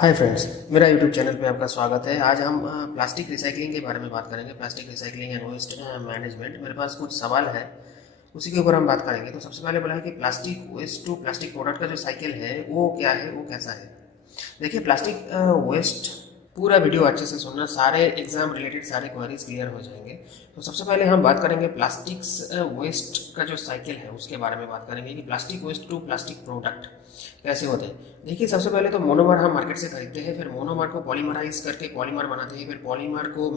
Hi friends, मेरा YouTube channel पे आपका स्वागत है। आज हम प्लास्टिक रिसाइकलिंग के बारे में बात करेंगे। Plastic recycling and waste management. मेरे पास कुछ सवाल है, उसी के ऊपर हम बात करेंगे। तो सबसे पहले बोला है कि plastic waste to plastic product का जो साइकिल है वो क्या है, वो कैसा है। देखिए, प्लास्टिक वेस्ट, पूरा वीडियो अच्छे से सुनना, सारे एग्जाम रिलेटेड सारे क्वेरीज क्लियर हो जाएंगे। तो सबसे पहले हम बात करेंगे प्लास्टिक्स वेस्ट का जो साइकिल है उसके बारे में बात करेंगे कि plastic waste to plastic product कैसे होते हैं। देखिए, सबसे पहले तो मोनोमर हम मार्केट से खरीदते हैं, फिर मोनोमर को पॉलीमराइज करके पॉलीमर बनाते हैं, फिर पॉलीमर को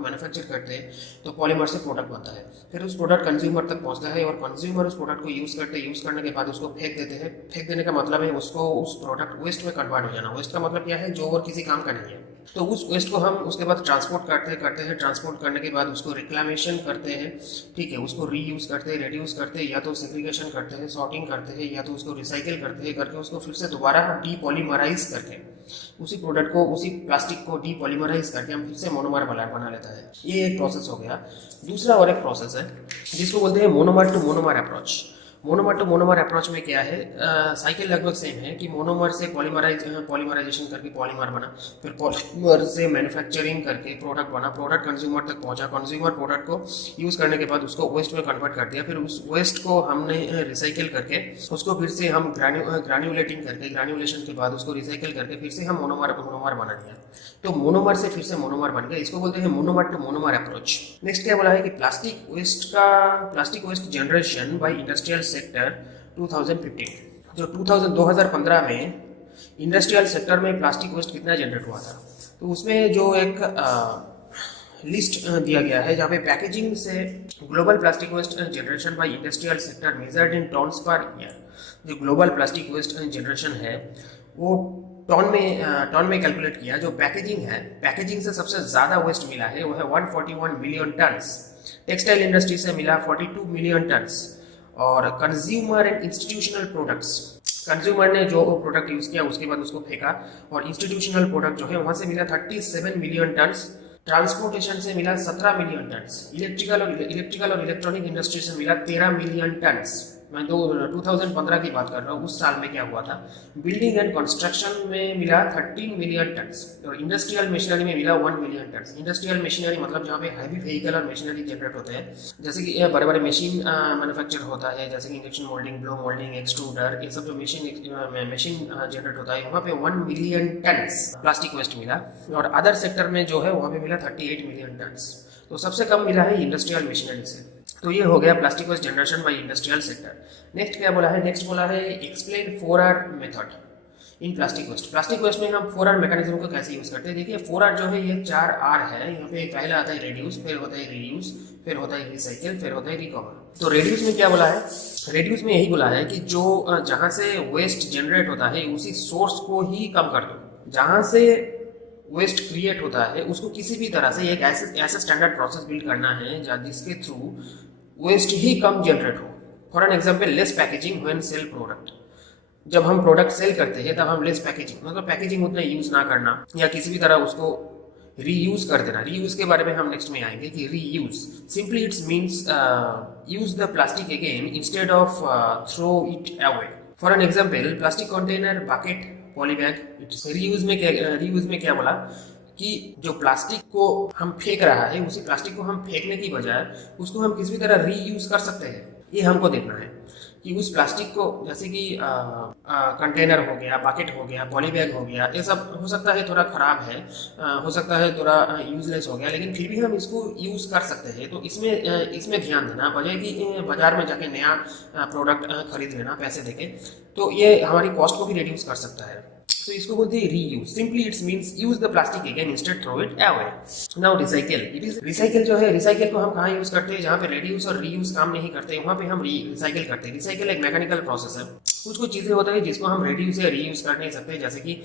मैन्युफैक्चर करते हैं, तो पॉलीमर से प्रोडक्ट बनता है। फिर उस प्रोडक्ट कंज्यूमर तक पहुंचता है और कंज्यूमर उस प्रोडक्ट को यूज़ करने के बाद उसको फेंक देते हैं। फेंक देने का मतलब है उसको उस प्रोडक्ट वेस्ट में कन्वर्ट हो जाना। वेस्ट का मतलब क्या है, जो और किसी काम का नहीं है। तो उस वेस्ट को हम उसके बाद ट्रांसपोर्ट करते हैं। ट्रांसपोर्ट करने के बाद उसको रिक्लामेशन करते हैं, ठीक है, उसको रीयूज़ करते हैं, रिड्यूस करते हैं, या तो सेग्रीगेशन करते हैं, सॉर्टिंग करते हैं, या तो उसको रिसाइकिल करते हैं, करके उसको फिर से दोबारा हम डीपॉलीमराइज करके उसी प्रोडक्ट को, उसी प्लास्टिक को डीपॉलीमराइज करके हम फिर से मोनोमर बना लेता है। ये एक प्रोसेस हो गया। दूसरा और एक प्रोसेस है जिसको बोलते हैं monomer to monomer approach. Monomer to monomer approach में क्या है, साइकिल लगभग सेम है कि मोनोमर से पॉलीमराइजेशन करके पॉलीमर बना, फिर पॉलीमर से मैन्युफैक्चरिंग करके प्रोडक्ट बना, प्रोडक्ट कंज्यूमर तक पहुंचा, कंज्यूमर प्रोडक्ट को यूज़ करने के बाद उसको वेस्ट में कन्वर्ट कर दिया, फिर उस वेस्ट को हमने रिसाइकिल करके उसको फिर से हम ग्रान्यूलेटिंग करके, ग्रान्यूलेशन के बाद उसको रिसाइकिल करके फिर से हम मोनोमर बना दिया। तो मोनोमर से फिर से मोनोमर बन गया। इसको बोलते हैं monomer to monomer approach. Next क्या बोला है कि plastic waste generation by industrial sector 2015। जो 2015 में इंडस्ट्रियल सेक्टर में प्लास्टिक वेस्ट कितना जनरेट हुआ था, तो उसमें जो एक लिस्ट दिया गया है जहाँ पे पैकेजिंग से global plastic waste generation by industrial sector measured in tons per year. जो ग्लोबल प्लास्टिक वेस्ट जनरेशन है वो टन में कैलकुलेट किया। जो पैकेजिंग है, पैकेजिंग से सबसे ज़्यादा वेस्ट मिला है वो है 141 मिलियन टन्स। टेक्सटाइल इंडस्ट्री से मिला 42 मिलियन टन्स। और consumer and institutional products, consumer ने जो प्रोडक्ट यूज़ किया उसके बाद उसको फेंका, और इंस्टीट्यूशनल प्रोडक्ट जो है वहाँ से मिला 37 मिलियन टन्स। ट्रांसपोर्टेशन से मिला 17 मिलियन टन्स। इलेक्ट्रिकल और इलेक्ट्रॉनिक इंडस्ट्री से मिला 13 मिलियन टन्स। मैं 2015 की बात कर रहा हूँ, उस साल में क्या हुआ था। बिल्डिंग एंड कंस्ट्रक्शन में मिला 13 मिलियन टन्स, और इंडस्ट्रियल मशीनरी में मिला 1 मिलियन टन्स। इंडस्ट्रियल मशीनरी मतलब जहाँ पे हैवी व्हीकल और मशीनरी जनरेट होते हैं, जैसे कि बड़े बड़े मशीन मैन्युफैक्चर होता है, जैसे कि injection moulding, blow moulding, extruder, ये सब जो मशीन जनरेट होता है, वहाँ पे 1 मिलियन टन्स प्लास्टिक वेस्ट मिला। और अदर सेक्टर में जो है वहाँ पे मिला 38 मिलियन टन्स। तो सबसे कम मिला है इंडस्ट्रियल मशीनरी से। तो ये हो गया plastic waste generation by industrial sector. Next क्या बोला है, नेक्स्ट बोला है explain 4R method in plastic waste. Plastic waste में हम 4R मैकेनिज्म को कैसे यूज करते हैं। देखिए, 4R जो है ये 4R है। यहाँ पे पहला आता है रेड्यूस, फिर होता है रीयूज, फिर होता है रिसाइकिल, फिर होता है रिकवर। तो रेड्यूस में क्या बोला है, रेड्यूस में यही बोला है कि जो जहाँ से वेस्ट जनरेट होता है उसी सोर्स को ही कम कर दो। जहाँ से वेस्ट क्रिएट होता है उसको किसी भी तरह से एक ऐसा स्टैंडर्ड प्रोसेस बिल्ड करना है जिसके थ्रू वेस्ट ही कम जनरेट हो। For an example, less packaging when sell product. जब हम प्रोडक्ट सेल करते हैं तब हम लेस पैकेजिंग, मतलब पैकेजिंग उतना यूज ना करना, या किसी भी तरह उसको रीयूज कर देना। रीयूज के बारे में हम नेक्स्ट में आएंगे कि reuse simply it's means use the plastic again instead of throw it away. For an example, plastic container, bucket, poly bag. Reuse में क्या बोला कि जो प्लास्टिक को हम फेंक रहा है उसी प्लास्टिक को हम फेंकने की बजाय उसको हम किसी भी तरह रीयूज कर सकते हैं। ये हमको देखना है कि उस प्लास्टिक को, जैसे कि कंटेनर हो गया, बकेट हो गया, पॉली बैग हो गया, ये सब हो सकता है थोड़ा खराब है, हो सकता है थोड़ा यूजलेस हो गया, लेकिन फिर भी हम इसको यूज कर सकते हैं। तो इसमें ध्यान देना, बजाय कि बाजार में जाके नया प्रोडक्ट खरीद लेना पैसे देके, तो ये हमारी कॉस्ट को भी रिड्यूस कर सकता है। तो इसको बोलते हैं reuse. Simply it's means use the plastic again instead throw it away. Now recycle, it is recycle जो है, रिसाइकिल को हम कहाँ यूज करते हैं, जहाँ पे रेड्यूस और रीयूज काम नहीं करते वहाँ पे हम रिसाइकिल करते हैं। रिसाइकिल एक मैकेनिकल प्रोसेस है। कुछ चीजें होता है जिसको हम रेड्यूस या रीयूज कर नहीं सकते, जैसे कि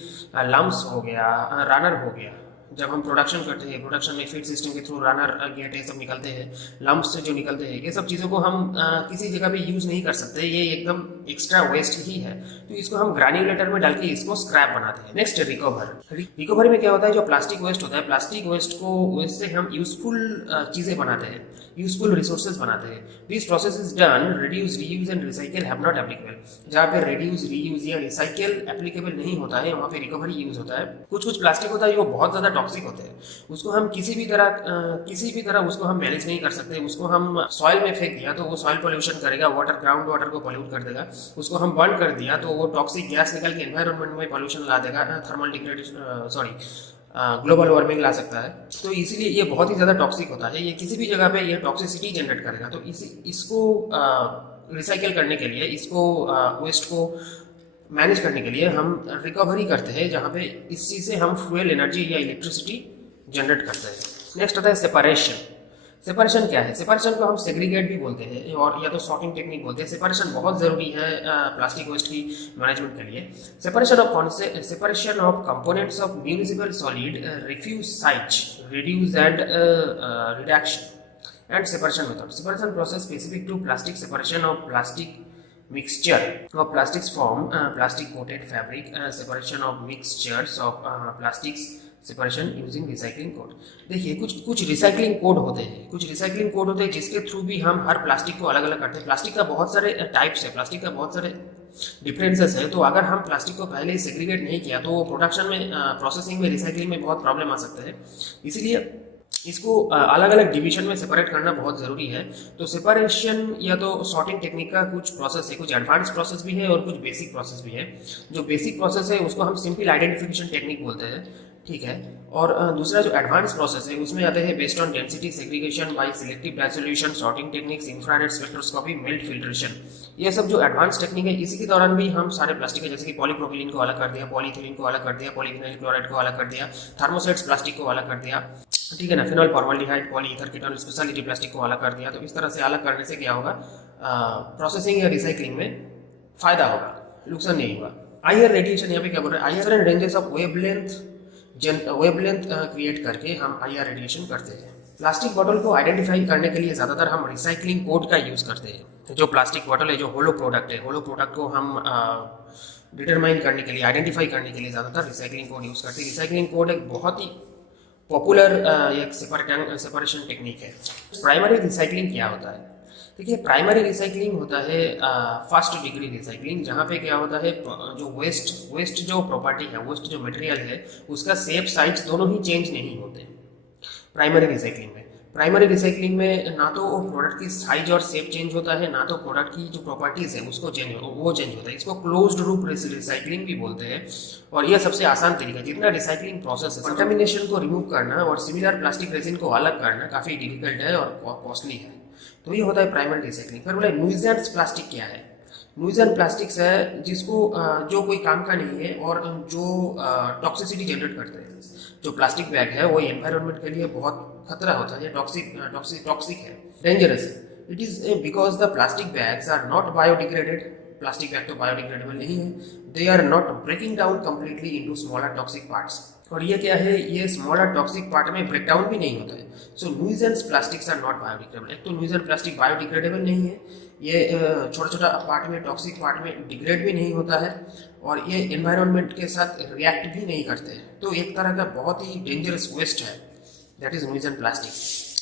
लम्स हो गया, रनर हो गया। जब हम प्रोडक्शन करते हैं, प्रोडक्शन में फीड सिस्टम के थ्रू रनर गेट ये सब निकलते हैं, लम्प्स से जो निकलते हैं, ये सब चीज़ों को हम किसी जगह पे यूज़ नहीं कर सकते। ये एकदम एक्स्ट्रा वेस्ट ही है, तो इसको हम ग्रैन्युलेटर में डाल के इसको स्क्रैप बनाते हैं। नेक्स्ट रिकवरी में क्या होता है, जो प्लास्टिक वेस्ट होता है, प्लास्टिक वेस्ट से हम यूजफुल चीजें बनाते हैं, यूजफुल रिसोर्सेज बनाते हैं। This process is done reduce, reuse and recycle have not applicable. जहाँ पे रिड्यूस, रीयूज या रिसाइकिल एप्लीकेबल नहीं होता है, वहाँ पे रिकवरी यूज होता है। कुछ प्लास्टिक होता है जो बहुत ज्यादा टॉक्सिक होते हैं, उसको हम किसी भी तरह उसको हम मैनेज नहीं कर सकते। उसको हम सॉइल में फेंक दिया तो वो सॉइल पोल्यूशन करेगा, ग्राउंड वाटर को पोल्यूट कर देगा। उसको हम बर्न कर दिया तो वो टॉक्सिक गैस निकल के एनवायरनमेंट में पोल्यूशन ला देगा, थर्मल डिग्रेडेशन ग्लोबल वार्मिंग ला सकता है। तो इसीलिए ये बहुत ही ज़्यादा टॉक्सिक होता है। ये किसी भी जगह पे ये टॉक्सिसिटी जनरेट करेगा। तो इसको रिसाइकिल करने के लिए, इसको वेस्ट को मैनेज करने के लिए हम रिकवरी करते हैं, जहाँ पे इस चीज़ से हम फ्यूल एनर्जी या इलेक्ट्रिसिटी जनरेट करते हैं। नेक्स्ट आता है सेपरेशन। सेपरेशन क्या है? सेपरेशन को हम सेग्रीगेट भी बोलते हैं और या तो सॉर्टिंग टेक्निक बोलते हैं। सेपरेशन बहुत ज़रूरी है प्लास्टिक वेस्ट की मैनेजमेंट के लिए। Separation of components of municipal solid, refuse sites, reduce and reduction and separation method. Separation process specific to plastic separation of plastic mixture of plastics from plastic coated fabric, separation of mixtures of plastics, separation using recycling code. देखिए कुछ recycling code होते हैं, जिसके through भी हम हर plastic को अलग अलग करते हैं। प्लास्टिक का बहुत सारे टाइप्स है, प्लास्टिक का बहुत सारे डिफरेंसेस है। तो अगर हम प्लास्टिक को पहले ही सेग्रीगेट नहीं किया तो प्रोडक्शन में, प्रोसेसिंग में, रिसाइकलिंग में बहुत प्रॉब्लम आ सकते हैं। इसीलिए इसको अलग अलग डिवीजन में सेपरेट करना बहुत ज़रूरी है। तो सेपरेशन या तो सॉर्टिंग टेक्निक का कुछ प्रोसेस है, कुछ एडवांस प्रोसेस भी है और कुछ बेसिक प्रोसेस भी है। जो बेसिक प्रोसेस है उसको हम सिंपल आइडेंटिफिकेशन टेक्निक बोलते हैं, ठीक है। और दूसरा जो एडवांस प्रोसेस है उसमें आते हैं based on density segregation by selective dissolution, sorting techniques, infrared spectroscopy, melt filtration. ये सब जो एडवांस टेक्निक है, इसी के दौरान भी हम सारे प्लास्टिक है, जैसे कि पॉलीप्रोपिलीन को अलग कर दिया, पॉलीथिलीन को अलग कर दिया, पॉलीविनाइल क्लोराइड को अलग कर दिया, थर्मोसेट्स प्लास्टिक को अलग कर दिया, ठीक है ना, phenol formaldehyde, polyether ketone, speciality plastic को अलग कर दिया। तो इस तरह से अलग करने से क्या होगा, प्रोसेसिंग या रिसाइकलिंग में फायदा होगा, नुकसान नहीं होगा। आईआर रेडिएशन, यहाँ पे क्या बोल रहे हैं, IR ranges of wavelength create करके हम आईआर रेडिएशन करते हैं। प्लास्टिक बॉटल को आइडेंटिफाई करने के लिए ज़्यादातर हम रिसाइकलिंग कोड का यूज़ करते हैं। जो प्लास्टिक बॉटल है, जो होलो प्रोडक्ट है, होलो प्रोडक्ट को हम डिटरमाइन करने के लिए, आइडेंटिफाई करने के लिए ज़्यादातर रिसाइकलिंग कोड यूज़ करते हैं। रिसाइकलिंग कोड एक बहुत ही पॉपुलर एक सेपरेशन टेक्निक है। प्राइमरी रिसाइकलिंग क्या होता है? देखिए, प्राइमरी रिसाइकलिंग होता है फर्स्ट डिग्री रिसाइकलिंग, जहाँ पे क्या होता है, जो वेस्ट जो प्रॉपर्टी है, वेस्ट जो मटेरियल है, उसका शेप, साइज दोनों ही चेंज नहीं होते प्राइमरी रिसाइकलिंग में। ना तो प्रोडक्ट की साइज और शेप चेंज होता है, ना तो प्रोडक्ट की जो प्रॉपर्टीज है उसको चेंज होता है। इसको क्लोज्ड लूप रिसाइकलिंग भी बोलते हैं और यह सबसे आसान तरीका है। जितना रिसाइकलिंग प्रोसेस है, कंटामिनेशन को रिमूव करना और सिमिलर प्लास्टिक रेजिन को अलग करना काफ़ी डिफिकल्ट है और कॉस्टली है। तो ये होता है प्राइमरी रिसाइकलिंग। फिर बोले न्यूजेंस प्लास्टिक क्या है? न्यूजेंस प्लास्टिक्स है जिसको जो कोई काम का नहीं है और जो टॉक्सिसिटी जनरेट करते हैं। जो प्लास्टिक बैग है वो एनवायरनमेंट के लिए बहुत खतरा होता है, टॉक्सिक है, डेंजरस है। It is because the plastic bags are not biodegraded. Plastic bag तो बायोडिग्रेडेबल नहीं है। They are not breaking down completely into smaller toxic parts. और ये क्या है, ये स्मॉलर टॉक्सिक पार्ट में ब्रेक डाउन भी नहीं होता है। So nuisance plastics are not biodegradable. एक तो न्यूजेंस प्लास्टिक बायोडिग्रेडेबल नहीं है, ये छोटा पार्ट में, टॉक्सिक पार्ट में डिग्रेड भी नहीं होता है और ये एनवायरनमेंट के साथ रिएक्ट भी नहीं करते हैं। तो एक तरह का बहुत ही डेंजरस वेस्ट है, that is nuisance plastic.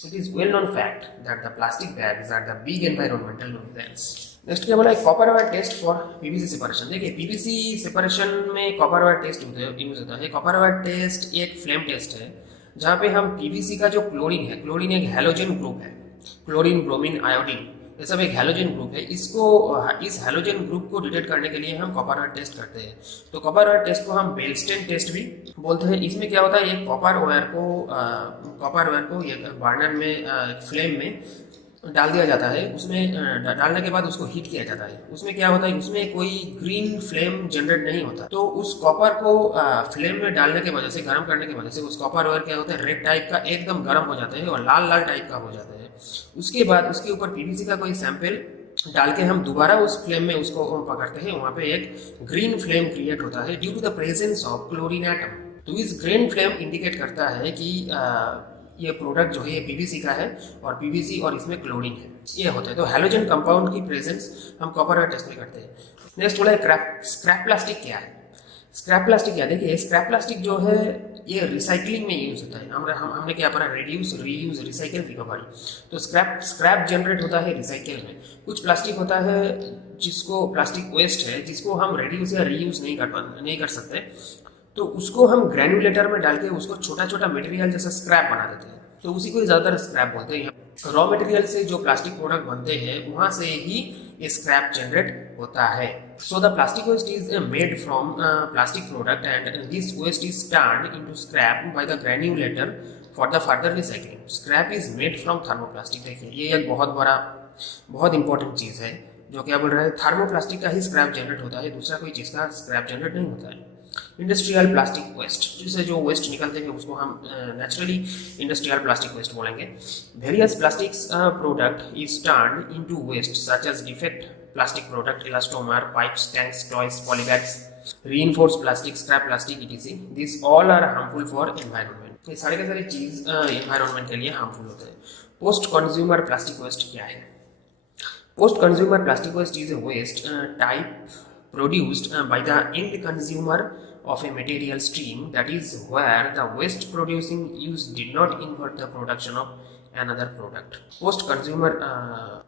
It is well known fact that the plastic bags are the big environmental nuisance. Next क्या बोला है, copper wire test for PVC separation. देखिए, पीवीसी सेपरेशन में कॉपर वायर टेस्ट यूज होता है। Copper wire test एक flame test है, जहाँ पे हम पीवीसी का जो क्लोरीन है, क्लोरीन एक हैलोजन ग्रुप है, क्लोरीन, ब्रोमीन, आयोडीन, ये सब एक हैलोजन ग्रुप है। इस हैलोजन ग्रुप को डिटेक्ट करने के लिए हम कॉपर वायर टेस्ट करते हैं। तो कॉपर वायर टेस्ट को हम बेलस्टेन टेस्ट भी बोलते हैं। इसमें क्या होता है, एक कॉपर वायर को एक बर्नर में, फ्लेम में डाल दिया जाता है। उसमें डालने के बाद उसको हीट किया जाता है। उसमें क्या होता है, उसमें कोई ग्रीन फ्लेम जनरेट नहीं होता। तो उस कॉपर को फ्लेम में डालने के वजह से, गर्म करने की वजह से, उस कॉपर वायर क्या होता है, रेड टाइप का एकदम गर्म हो जाता है और लाल लाल टाइप का हो जाता है। उसके बाद उसके ऊपर पीवीसी का कोई सैंपल डाल के हम दोबारा उस फ्लेम में उसको पकड़ते हैं। वहाँ पे एक ग्रीन फ्लेम क्रिएट होता है due to the presence of chlorine atom. तो इस ग्रीन फ्लेम इंडिकेट करता है कि ये प्रोडक्ट जो है ये पीवीसी का है और पीवीसी और इसमें क्लोरीन है, ये होता है। तो हैलोजन कंपाउंड की प्रेजेंस हम कॉपर आयन टेस्ट में करते हैं। नेक्स्ट बोला है स्क्रैप प्लास्टिक क्या है। स्क्रैप प्लास्टिक क्या, देखिए स्क्रैप प्लास्टिक जो है ये रिसाइकलिंग में यूज होता है। हमने क्या पढ़ा, रिड्यूस, रीयूज, रिसाइकिल, रिकवरी। तो स्क्रैप जनरेट होता है रिसाइकिल में। कुछ प्लास्टिक होता है जिसको प्लास्टिक वेस्ट है, जिसको हम रिड्यूस या रीयूज नहीं कर सकते, तो उसको हम ग्रैन्युलेटर में डाल के उसको छोटा छोटा मटेरियल जैसा स्क्रैप बना देते हैं, तो उसी को ज़्यादातर स्क्रैप बोलते हैं। रॉ मटेरियल से जो प्लास्टिक प्रोडक्ट बनते हैं वहाँ से ही ये स्क्रैप जनरेट होता है। So the plastic waste is made from plastic product and this waste is turned into scrap by the granulator for the further recycling. Scrap is made from thermoplastic. देखिए ये एक बहुत इंपॉर्टेंट चीज़ है, जो क्या बोल रहा है, थर्मोप्लास्टिक का ही स्क्रैप जनरेट होता है, दूसरा कोई चीज़ का स्क्रैप जनरेट नहीं होता है। इंडस्ट्रियल प्लास्टिक वेस्ट, जिससे जो वेस्ट निकलते हैं उसको हम नेचुरली इंडस्ट्रियल प्लास्टिक वेस्ट बोलेंगे। Various plastics product is turned into waste such as defect plastic product, elastomer, pipes, tanks, toys, polybags, reinforced plastic, scrap plastic, etc. These all are harmful for environment। ये सारे के सारे चीज environment के लिए harmful होते हैं। पोस्ट कंज्यूमर प्लास्टिक वेस्ट क्या है? Post consumer plastic waste is a waste type produced by the end consumer of a material stream, that is where the waste producing use did not invert the production of another product। Post consumer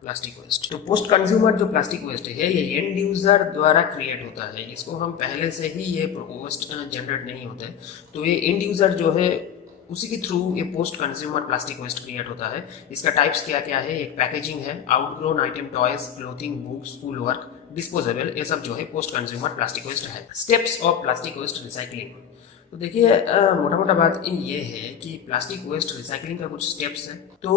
plastic waste, तो post consumer जो plastic waste है ये and user द्वारा create होता है, इसको हम पहले से ही ये वेस्ट जनरेट नहीं होते, तो ये एंड यूजर जो है उसी के थ्रू ये post consumer plastic waste create होता है। इसका टाइप्स क्या क्या है? एक पैकेजिंग है, outgrown item, toys, clothing, books, school work, disposable, ये सब जो है पोस्ट कंज्यूमर प्लास्टिक वेस्ट है। Steps of plastic waste recycling, तो देखिए मोटा मोटा बात ये है कि प्लास्टिक वेस्ट रिसाइकलिंग का कुछ स्टेप्स है। तो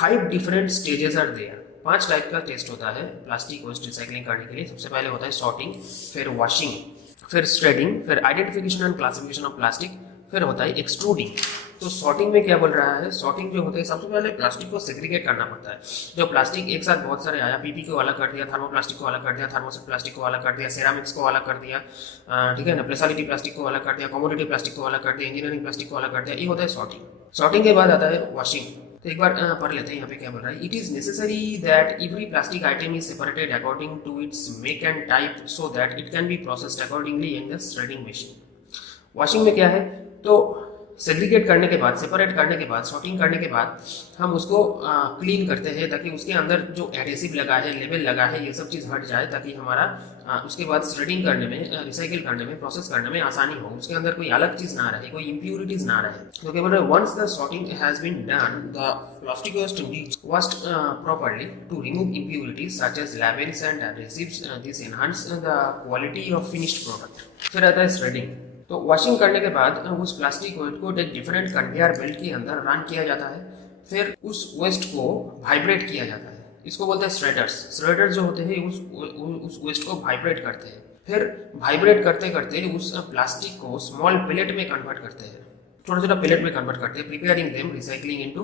5 different stages are there. 5 type का टेस्ट होता है प्लास्टिक वेस्ट रिसाइकलिंग करने के लिए। सबसे पहले होता है सॉर्टिंग, फिर वॉशिंग, फिर श्रेडिंग, फिर identification and classification of plastic, फिर होता है एक्सट्रूडिंग। तो सॉर्टिंग में क्या बोल रहा है? सॉर्टिंग जो होता है, सबसे पहले प्लास्टिक को सेग्रीगेट करना पड़ता है। जो प्लास्टिक एक साथ बहुत सारे आया, पीपी को अलग कर दिया, थर्मोप्लास्टिक को अलग कर दिया, थर्मोसेट प्लास्टिक को अलग कर दिया, सेरामिक्स को अलग कर दिया, ठीक है ना, स्पेशलिटी प्लास्टिक को अलग कर दिया, कमोडिटी प्लास्टिक को अलग कर दिया, इंजीनियरिंग प्लास्टिक को अलग कर दिया, ये होता है सॉर्टिंग। सॉर्टिंग के बाद आता है वॉशिंग। तो एक बार पढ़ लेते हैं यहाँ पे क्या बोल रहा है। It is necessary that every plastic item is separated according to its make and type so that it can be processed accordingly in the shredding machine. Washing में क्या है? तो सेग्रीगेट करने के बाद, सेपरेट करने के बाद, सॉर्टिंग करने के बाद हम उसको क्लीन करते हैं ताकि उसके अंदर जो एडेसिव लगा है, लेबल लगा है, ये सब चीज़ हट जाए, ताकि हमारा उसके बाद श्रेडिंग करने में, रिसाइकिल करने में, प्रोसेस करने में आसानी हो, उसके अंदर कोई अलग चीज़ ना रहे, कोई इम्प्यूरिटीज ना रहे। तो क्या बोल रहे हैं, once the sorting has been done the plastic waste is washed properly to remove impurities such as labels and adhesives, this enhance the quality of finished product। फिर आता है श्रेडिंग। तो वॉशिंग करने के बाद उस प्लास्टिक वेस्ट को एक डिफरेंट कन्वेयर बेल्ट के अंदर रन किया जाता है, फिर उस वेस्ट को वाइब्रेट किया जाता है, इसको बोलते हैं श्रेडर्स। श्रेडर्स जो होते हैं उस वेस्ट को वाइब्रेट करते हैं, फिर वाइब्रेट करते करते उस प्लास्टिक को स्मॉल पेलेट में कन्वर्ट करते हैं, छोटा छोटा पेलेट में कन्वर्ट करते हैं, preparing them recycling into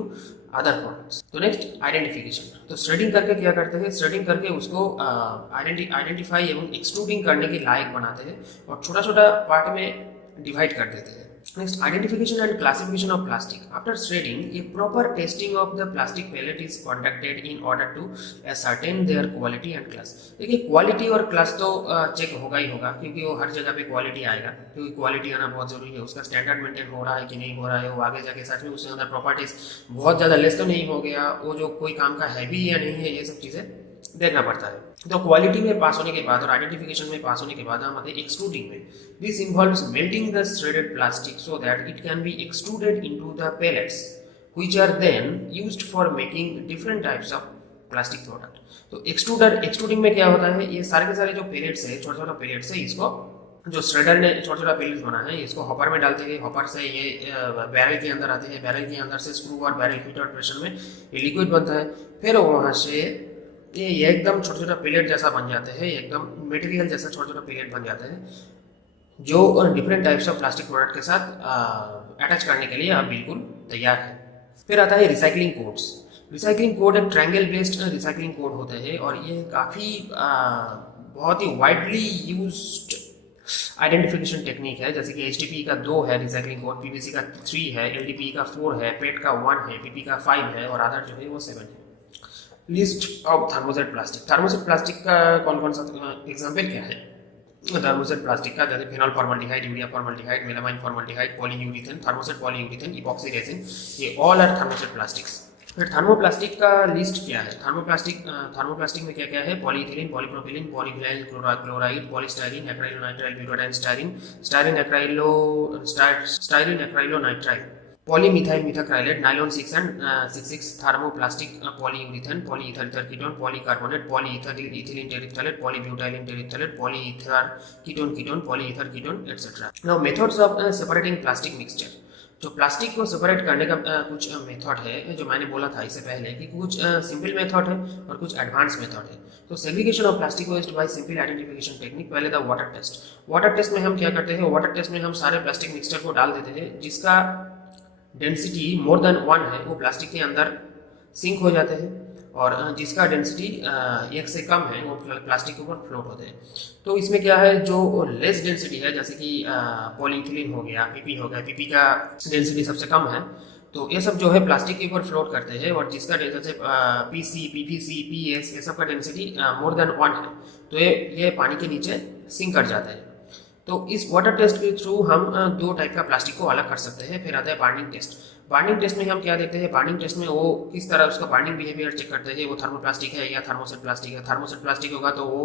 other products. तो नेक्स्ट आइडेंटिफिकेशन। तो श्रेडिंग करके क्या करते हैं? श्रेडिंग करके उसको आइडेंटिफाई एवं एक्सट्रूडिंग करने के लायक बनाते हैं और छोटा छोटा पार्ट में डिवाइड कर देते हैं। Next identification and classification of plastic. After shredding a proper testing of the plastic pellet is conducted in order to ascertain their quality and class. देखिए क्वालिटी और क्लास तो चेक होगा ही होगा, क्योंकि वो हर जगह पे क्वालिटी आएगा, क्योंकि क्वालिटी आना बहुत जरूरी है। उसका स्टैंडर्ड मेंटेन हो रहा है कि नहीं हो रहा है, वो आगे जाके सच में उसके अंदर प्रॉपर्टीज बहुत ज़्यादा लेस तो नहीं हो गया, वो जो कोई काम का हैवी या नहीं है, ये सब चीज़ें देखना पड़ता है। तो क्वालिटी में पास होने के बाद और आइडेंटिफिकेशन में पास होने के बाद हम आते हैं एक्सट्रूडिंग में। This involves melting the shredded plastic so that it can be extruded into the pellets which are then used for making different types of plastic product. तो एक्सट्रूडिंग में क्या होता है? ये सारे के सारे जो पेलेट्स है, छोटा छोटा पेलेट्स है, इसको जो श्रेडर ने छोटा छोटा पेलेट्स बना है, इसको हॉपर में डालते हैं, हॉपर से ये बैरल के अंदर आते हैं, बैरल के अंदर से स्क्रू और बैरल हीट और प्रेशर में ये लिक्विड बनता है, फिर वहाँ से ये एकदम छोटा छोटा पेलेट जैसा बन जाते हैं, एकदम मटेरियल जैसा छोटा छोटा पेलेट बन जाते हैं, जो different types of plastic product के साथ अटैच करने के लिए आप बिल्कुल तैयार है। फिर आता है रिसाइकलिंग कोड्स। रिसाइकलिंग कोड एक ट्रायंगल बेस्ड रिसाइकलिंग कोड होते हैं और ये काफ़ी बहुत ही वाइडली यूज्ड आइडेंटिफिकेशन टेक्निक है, जैसे कि HDPE का 2 है रिसाइकलिंग कोड, PVC का 3 है, LDPE का 4 है, PET का 1 है, PP का 5 है और अदर जो है वो 7 है। List of thermoset plastic. Thermoset plastic का कौन कौन सा एग्जाम्पल क्या है थर्मोसेट प्लास्टिक का? जैसे phenol formaldehyde, urea formaldehyde, melamine formaldehyde, polyurethane, thermoset polyurethane, epoxy resin, ये ऑल आर थर्मोसेट प्लास्टिक्स। फिर थर्मोप्लास्टिक का लिस्ट क्या है? थर्मोप्लास्टिक में क्या क्या है? Polyethylene, polypropylene, polyvinyl chloride, polystyrene, acrylonitrile butadiene styrene, styrene acrylonitrile, polymethyl methacrylate, nylon 6 and 66, thermoplastic, polyurethane, polyether ketone, polycarbonate, polyether ethylene terephthalate, polybutylene terephthalate, polyether ketone, polyether ketone etcetera. Now methods of separating plastic mixture. जो plastic को separate करने का कुछ method है, जो मैंने बोला था इससे पहले कि कुछ सिंपल मेथड है और कुछ एडवांस मेथड है। तो segregation of plastic waste by simple identification technique. पहले the water test. Water test में हम क्या करते हैं? वाटर टेस्ट में हम सारे प्लास्टिक मिक्सचर को डाल देते हैं, जिसका डेंसिटी मोर देन 1 है वो प्लास्टिक के अंदर सिंक हो जाते हैं, और जिसका डेंसिटी 1 से कम है वो प्लास्टिक के ऊपर फ्लोट होते हैं। तो इसमें क्या है, जो लेस डेंसिटी है जैसे कि पॉलीइथिलीन हो गया, PP हो गया, PP का डेंसिटी सबसे कम है, तो ये सब जो है प्लास्टिक के ऊपर फ्लोट करते हैं, और जिसका जैसे PC, PPC, PS ये सब का डेंसिटी मोर देन 1 है, तो ये पानी के नीचे सिंक कर जाते हैं। तो इस वाटर टेस्ट के थ्रू हम 2 टाइप का प्लास्टिक को अलग कर सकते हैं। फिर आता है बाइंडिंग टेस्ट। बाइंडिंग टेस्ट में हम क्या देखते हैं? बाइंडिंग टेस्ट में वो किस तरह उसका बाइंडिंग बिहेवियर चेक करते हैं, वो थर्मोप्लास्टिक है या थर्मोसेट प्लास्टिक है। थर्मोसेट प्लास्टिक होगा तो वो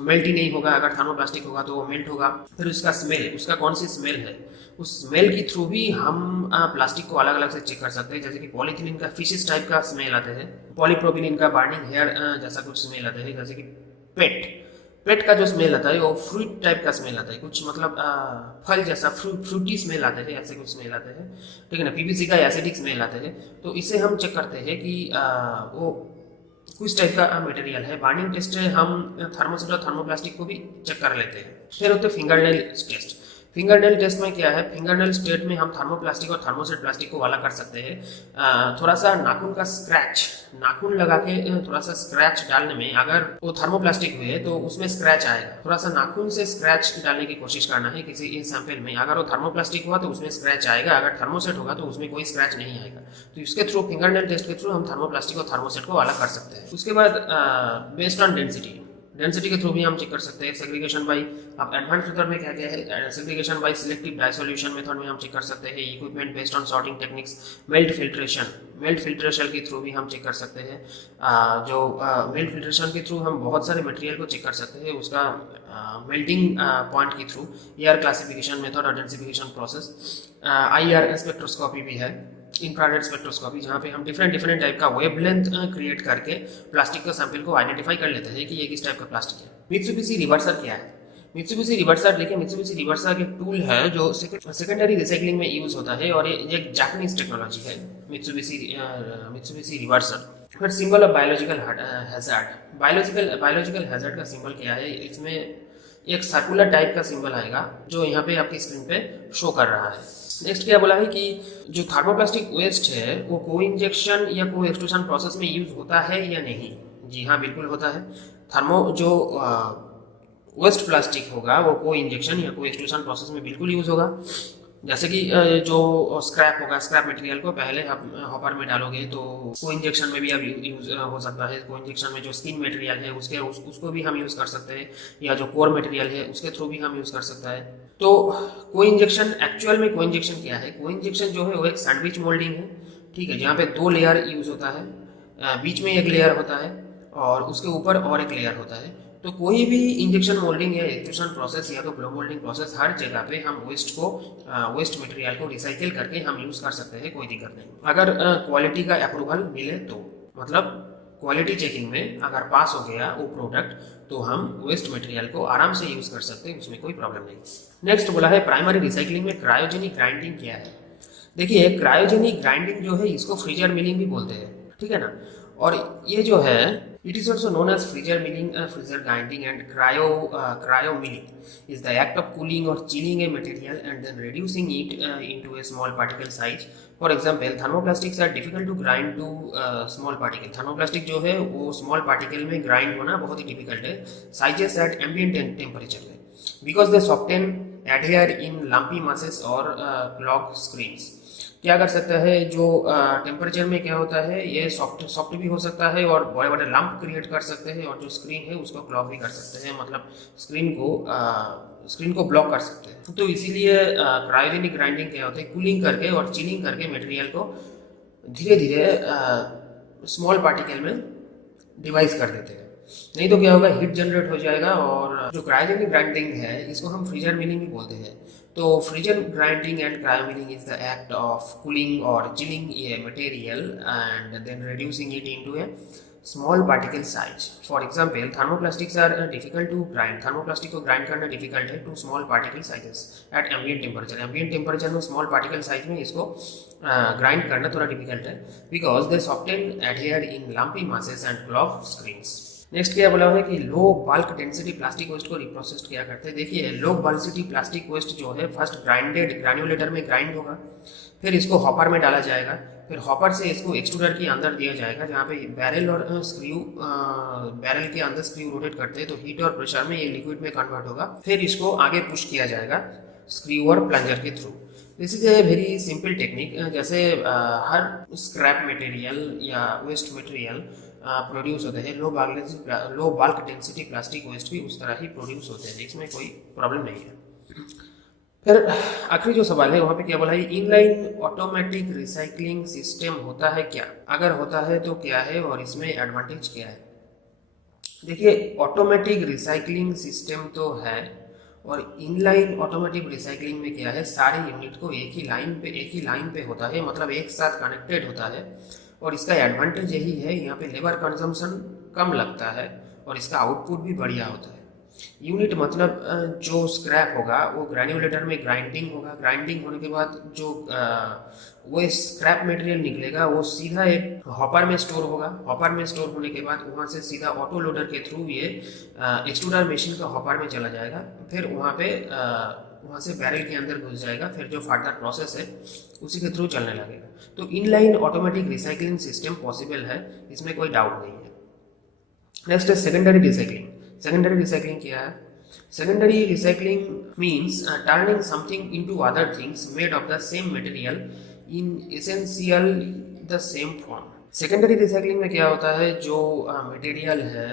मेल्ट ही नहीं होगा, अगर थर्मोप्लास्टिक होगा तो वो मेल्ट होगा। फिर उसका स्मेल, उसका कौन सी स्मेल है, उस स्मेल के थ्रू भी हम प्लास्टिक को अलग अलग से चेक कर सकते हैं। जैसे कि पॉलीथिलीन का फिशिस टाइप का स्मेल आते हैं, पॉलीप्रोपिलीन का बर्निंग हेयर जैसा कुछ स्मेल आते हैं, जैसे कि पेट का जो स्मेल आता है वो फ्रूट टाइप का स्मेल आता है, कुछ मतलब फल जैसा फ्रूटी स्मेल आते हैं, ऐसे कुछ स्मेल आते हैं, ठीक है ना। PVC का एसिडिक स्मेल आते हैं। तो इससे हम चेक करते हैं कि वो कुछ टाइप का मटेरियल है। बाइंडिंग टेस्ट हम थर्मोसेट और थर्मोप्लास्टिक को भी चेक कर लेते हैं। फिर होते हैं फिंगरनेल टेस्ट। फिंगरनेल टेस्ट में क्या है? फिंगरनेल स्टेट में हम थर्मोप्लास्टिक और थर्मोसेट प्लास्टिक को अलग कर सकते हैं। थोड़ा सा नाखून का स्क्रैच, नाखून लगा के थोड़ा सा स्क्रैच डालने में, अगर वो थर्मोप्लास्टिक हुए तो उसमें स्क्रैच आएगा। थोड़ा सा नाखून से स्क्रैच डालने की कोशिश करना है किसी इन सैंपल में। अगर वो थर्मोप्लास्टिक हुआ तो उसमें स्क्रैच आएगा, अगर थर्मोसेट होगा तो उसमें कोई स्क्रैच नहीं आएगा। तो इसके थ्रू, फिंगरनेल टेस्ट के थ्रू हम थर्मोप्लास्टिक और थर्मोसेट को अलग कर सकते हैं। उसके बाद बेस्ड ऑन डेंसिटी के थ्रू भी हम चेक कर सकते हैं। सेग्रीगेशन बाय, अब एडवांस मेथड में क्या क्या है? सेग्रीगेशन बाय सिलेक्टिव डाइसोल्यूशन मेथड में हम चेक कर सकते हैं। Equipment based on sorting techniques, melt filtration के थ्रू भी हम चेक कर सकते हैं। जो मेल्ट फिल्ट्रेशन के थ्रू हम बहुत सारे मटेरियल को चेक कर सकते हैं, उसका मेल्टिंग पॉइंट के थ्रू। ER क्लासिफिकेशन मेथड और डेंसिफिकेशन प्रोसेस। IR स्पेक्ट्रोस्कोपी भी है, इंफ्रारेड स्पेक्ट्रोस्कोपी, जहाँ पे हम डिफरेंट टाइप का वेवलेंथ क्रिएट करके प्लास्टिक के सैंपल को आइडेंटिफाई कर लेते हैं कि ये किस टाइप का प्लास्टिक है। मित्सुबिशी रिवर्सर क्या है? मित्सुबिशी रिवर्सर, देखिए मित्सुबिशी रिवर्सर एक टूल है जो सेकेंडरी रिसाइकलिंग में यूज होता है, और ये एक जापानीज टेक्नोलॉजी है, मित्सुबिशी रिवर्सर। फिर symbol of biological hazard. Biological hazard का सिंबल क्या है? इसमें एक सर्कुलर टाइप का सिंबल आएगा जो यहाँ पे आपकी स्क्रीन पे शो कर रहा है। नेक्स्ट क्या बोला है कि जो थर्मोप्लास्टिक वेस्ट है वो को इंजेक्शन या को एक्सट्रूशन प्रोसेस में यूज होता है या नहीं? जी हाँ, बिल्कुल होता है। जो वेस्ट प्लास्टिक होगा वो को इंजेक्शन या को एक्सट्रूशन प्रोसेस में बिल्कुल यूज होगा। जैसे कि जो स्क्रैप होगा, स्क्रैप मटेरियल को पहले आप हॉपर में डालोगे तो को इंजेक्शन में भी अब यूज हो सकता है। को इंजेक्शन में जो स्किन मटेरियल है उसको भी हम यूज कर सकते हैं, या जो कोर मटेरियल है उसके थ्रू भी हम यूज कर सकता है। तो को इंजेक्शन, एक्चुअल में को इंजेक्शन क्या है? को इंजेक्शन जो है वो एक सैंडविच मोल्डिंग है, ठीक है, जहाँ पे 2 लेयर यूज होता है, बीच में एक लेयर होता है और उसके ऊपर और एक लेयर होता है। तो कोई भी इंजेक्शन मोल्डिंग या एक्सट्रूशन प्रोसेस या तो ब्लो मोल्डिंग प्रोसेस, हर जगह पे हम वेस्ट मटेरियल को रिसाइकिल करके हम यूज कर सकते हैं, कोई दिक्कत नहीं। अगर क्वालिटी का अप्रूवल मिले तो, मतलब क्वालिटी चेकिंग में अगर पास हो गया वो प्रोडक्ट, तो हम वेस्ट मटेरियल को आराम से यूज कर सकते हैं, उसमें कोई प्रॉब्लम नहीं। नेक्स्ट बोला है प्राइमरी रिसाइकलिंग में क्रायोजेनिक ग्राइंडिंग क्या है? देखिए क्रायोजेनिक ग्राइंडिंग जो है इसको फ्रीजर मिलिंग भी बोलते हैं, ठीक है ना। और ये जो है it is also known as freezer milling, freezer grinding and cryo milling is the act of cooling or chilling a material and then reducing it into a small particle size. For example, thermoplastics are difficult to grind to small particle. thermoplastic जो है वो small particle में grind होना बहुत ही difficult है, sizes at ambient temperature में। Because they soften adhere in lumpy masses और clock screens. क्या कर सकता है, जो टेम्परेचर में क्या होता है, ये सॉफ्ट भी हो सकता है और बड़े बड़े लंप क्रिएट कर सकते हैं, और जो स्क्रीन है उसको क्लॉग भी कर सकते हैं, मतलब स्क्रीन को ब्लॉक कर सकते हैं। तो इसीलिए क्रायोजेनिक ग्राइंडिंग क्या होता है, कूलिंग करके और चिलिंग करके मटेरियल को धीरे धीरे स्मॉल पार्टिकल में डिवाइस कर देते हैं। नहीं तो क्या होगा, हीट जनरेट हो जाएगा। और जो क्रायोजेनिक ग्राइंडिंग है इसको हम फ्रीजर मिलिंग भी बोलते हैं। तो freezer grinding and cryo milling is the act of cooling और chilling a material and then reducing it into a small particle size. For example, thermoplastics are difficult to grind. Thermoplastic को grind करना difficult है to small particle sizes at ambient temperature. Ambient temperature में small particle size में इसको grind करना थोड़ा difficult है, because they soften adhere in lumpy masses and clog screens. Next क्या बोला है कि लो बल्क डेंसिटी प्लास्टिक वेस्ट को रिप्रोसेस्ड क्या करते हैं। देखिए, लो बल्सिटी प्लास्टिक वेस्ट जो है फर्स्ट ग्राइंडेड ग्रैन्युलेटर में ग्राइंड होगा, फिर इसको हॉपर में डाला जाएगा, फिर हॉपर से इसको एक्सट्रूडर के अंदर दिया जाएगा, जहाँ पे बैरल और बैरल के अंदर स्क्रू रोटेट करते हैं, तो हीट और प्रेशर में ये लिक्विड में कन्वर्ट होगा, फिर इसको आगे पुश किया जाएगा स्क्रू और प्लंजर के through. This is a very simple technique. जैसे हर स्क्रैप मटेरियल या वेस्ट मटेरियल प्रोड्यूस होते हैं, लो बल्क डेंसिटी प्लास्टिक वेस्ट भी उस तरह ही प्रोड्यूस होते हैं, इसमें कोई प्रॉब्लम नहीं है। फिर आखिरी जो सवाल है वहाँ पे क्या बोला है, इनलाइन ऑटोमेटिक रिसाइकलिंग सिस्टम होता है क्या, अगर होता है तो क्या है और इसमें एडवांटेज क्या है। देखिए, ऑटोमेटिक रिसाइकलिंग सिस्टम तो है, और इनलाइन ऑटोमेटिक रिसाइकलिंग में क्या है, सारे यूनिट को एक ही लाइन पे होता है, मतलब एक साथ कनेक्टेड होता है। और इसका एडवांटेज यही है, यहाँ पे लेबर कंजम्पशन कम लगता है और इसका आउटपुट भी बढ़िया होता है। यूनिट मतलब जो स्क्रैप होगा वो ग्रैन्युलेटर में ग्राइंडिंग होगा, ग्राइंडिंग होने के बाद जो वो स्क्रैप मटेरियल निकलेगा वो सीधा एक हॉपर में स्टोर होगा। हॉपर में स्टोर होने के बाद वहाँ से सीधा ऑटो लोडर के थ्रू ये एक्सट्रूडर मशीन का हॉपर में चला जाएगा, फिर वहाँ से बैरल के अंदर घुस जाएगा, फिर जो फर्दर प्रोसेस है उसी के थ्रू चलने लगेगा। तो inline automatic recycling system possible है, इसमें कोई डाउट नहीं है। नेक्स्ट है सेकेंडरी रिसाइकलिंग। सेकेंडरी रिसाइकलिंग क्या है? Secondary recycling means turning something into other things made of the same material in essential the same form. Secondary recycling में क्या होता है, जो मटेरियल है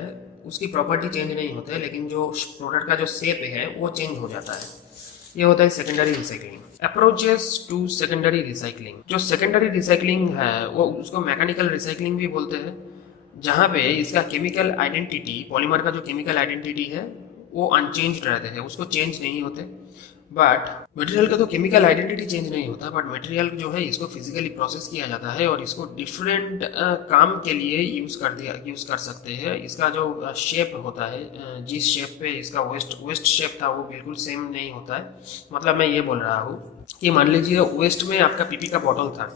उसकी प्रॉपर्टी चेंज नहीं होता है, लेकिन जो प्रोडक्ट का जो शेप है वो चेंज हो जाता है, ये होता है secondary recycling. Approaches to secondary recycling, जो सेकेंडरी रिसाइकलिंग है वो उसको मैकेनिकल रिसाइकलिंग भी बोलते हैं, जहाँ पे इसका केमिकल आइडेंटिटी, पॉलीमर का जो केमिकल आइडेंटिटी है वो अनचेंज्ड रहते हैं, उसको चेंज नहीं होते। बट मटेरियल का तो केमिकल आइडेंटिटी चेंज नहीं होता, बट मटेरियल जो है इसको फिजिकली प्रोसेस किया जाता है और इसको डिफरेंट काम के लिए यूज़ कर सकते हैं। इसका जो शेप होता है, जिस शेप पे इसका वेस्ट शेप था वो बिल्कुल सेम नहीं होता है। मतलब मैं ये बोल रहा हूँ कि मान लीजिए वेस्ट में आपका पीपी का बॉटल था,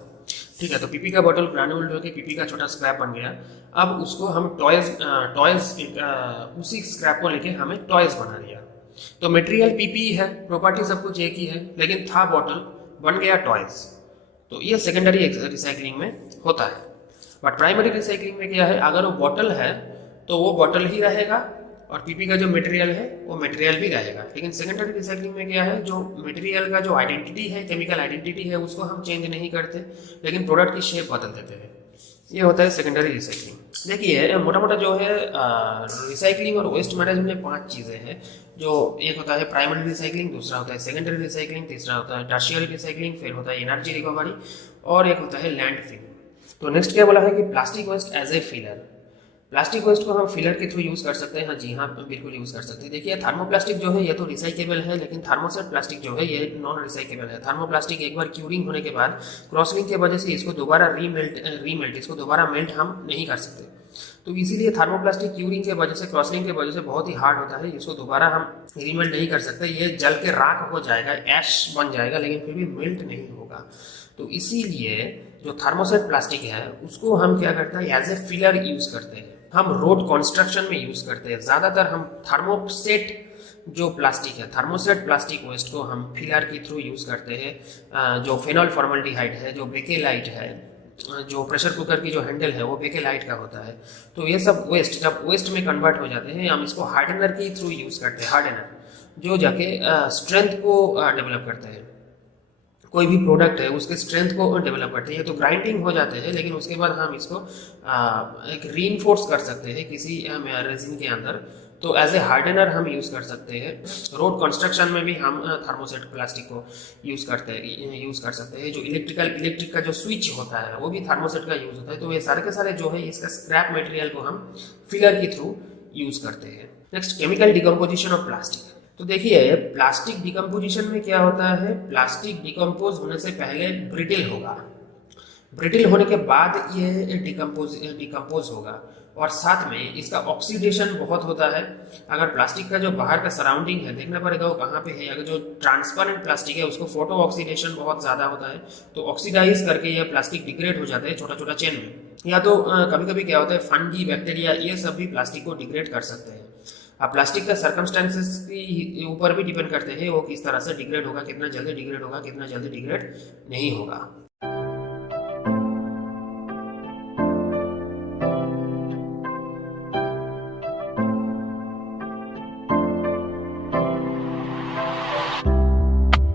ठीक है, तो पीपी का बॉटल ग्रैन्युल होकर पीपी का छोटा स्क्रैप बन गया। अब उसको हम टॉयज उसी स्क्रैप को लेके हमें टॉयज बना दिया। तो मटेरियल पीपी है, प्रॉपर्टी सब कुछ एक ही है, लेकिन था बॉटल, बन गया टॉयज। तो ये सेकेंडरी रिसाइकलिंग में होता है। बट प्राइमरी रिसाइकलिंग में क्या है, अगर वो बॉटल है तो वो बॉटल ही रहेगा और पीपी का जो मटेरियल है वो मटेरियल भी रहेगा। लेकिन सेकेंडरी रिसाइकलिंग में क्या है, जो मटेरियल का जो आइडेंटिटी है, केमिकल आइडेंटिटी है, उसको हम चेंज नहीं करते, लेकिन प्रोडक्ट की शेप बदल देते हैं। ये होता है सेकेंडरी रिसाइकलिंग। देखिए, मोटा मोटा जो है रिसाइकलिंग और वेस्ट मैनेजमेंट में 5 चीज़ें हैं। जो एक होता है प्राइमरी रिसाइकलिंग, दूसरा होता है सेकेंडरी रिसाइकलिंग, तीसरा होता है टर्शियरी रिसाइकलिंग, फिर होता है एनर्जी रिकवरी और एक होता है लैंडफिल। तो नेक्स्ट क्या बोला है कि plastic waste as a filler. Plastic waste को हम फिलर के थ्रू यूज़ कर सकते हैं। हाँ जी हाँ, बिल्कुल यूज़ कर सकते हैं। देखिए, थर्मोप्लास्टिक जो है ये तो रिसाइकेबल है, लेकिन थर्मोसेट प्लास्टिक जो है ये नॉन रिसाइकेबल है। थर्मोप्लास्टिक एक बार क्यूरिंग होने के बाद क्रॉसलिंग की वजह से इसको दोबारा इसको दोबारा मेल्ट हम नहीं कर सकते। तो इसीलिए थर्मोप्लास्टिक क्यूरिंग के वजह से, क्रॉसलिंग के वजह से बहुत ही हार्ड होता है, इसको दोबारा हम रीमेल्ट नहीं कर सकते। ये जल के राख हो जाएगा, ऐश बन जाएगा, लेकिन फिर भी मेल्ट नहीं होगा। तो इसीलिए जो थर्मोसेट प्लास्टिक है उसको हम क्या करते हैं, एज ए फिलर यूज़ करते हैं। हम रोड कंस्ट्रक्शन में यूज़ करते हैं। ज़्यादातर हम थर्मोसेट जो प्लास्टिक है, थर्मोसेट प्लास्टिक वेस्ट को हम फिलर के थ्रू यूज़ करते हैं। जो फेनॉल फॉर्मल्डिहाइड है, जो बेकेलाइट है, जो प्रेशर कुकर की जो हैंडल है वो बेकेलाइट का होता है। तो ये सब वेस्ट जब वेस्ट में कन्वर्ट हो जाते हैं, हम इसको हार्डनर के थ्रू यूज़ करते हैं। हार्डनर जो जाके स्ट्रेंथ को डेवलप करते हैं। कोई भी प्रोडक्ट है उसके स्ट्रेंथ को डेवलप करते हैं। ये तो ग्राइंडिंग हो जाते हैं, लेकिन उसके बाद हम इसको एक रीइंफोर्स कर सकते हैं किसी रेजिन के अंदर, तो एज ए हार्डनर हम यूज़ कर सकते हैं। रोड कंस्ट्रक्शन में भी हम थर्मोसेट प्लास्टिक को यूज़ कर सकते हैं। जो इलेक्ट्रिक का जो स्विच होता है वो भी थर्मोसेट का यूज़ होता है। तो ये सारे के सारे जो है इसका स्क्रैप मटेरियल को हम फिलर के थ्रू यूज़ करते हैं। Next, chemical decomposition of plastic. तो देखिए प्लास्टिक डिकम्पोजिशन में क्या होता है, प्लास्टिक डिकम्पोज होने से पहले ब्रिटिल होगा, ब्रिटिल होने के बाद ये डिकम्पोज होगा, और साथ में इसका ऑक्सीडेशन बहुत होता है। अगर प्लास्टिक का जो बाहर का सराउंडिंग है देखना पड़ेगा वो कहाँ पे है। अगर जो ट्रांसपेरेंट प्लास्टिक है उसको फोटो ऑक्सीडेशन बहुत ज़्यादा होता है, तो ऑक्सीडाइज करके ये प्लास्टिक डिग्रेड हो जाता है छोटा छोटा चेन में। या तो कभी कभी क्या होता है, फंगी बैक्टीरिया ये सब भी प्लास्टिक को डिग्रेड कर सकते हैं। अब प्लास्टिक का सर्कमस्टेंसेस के ऊपर भी डिपेंड करते हैं वो किस तरह से डिग्रेड होगा, कितना जल्दी डिग्रेड होगा, कितना जल्दी डिग्रेड नहीं होगा।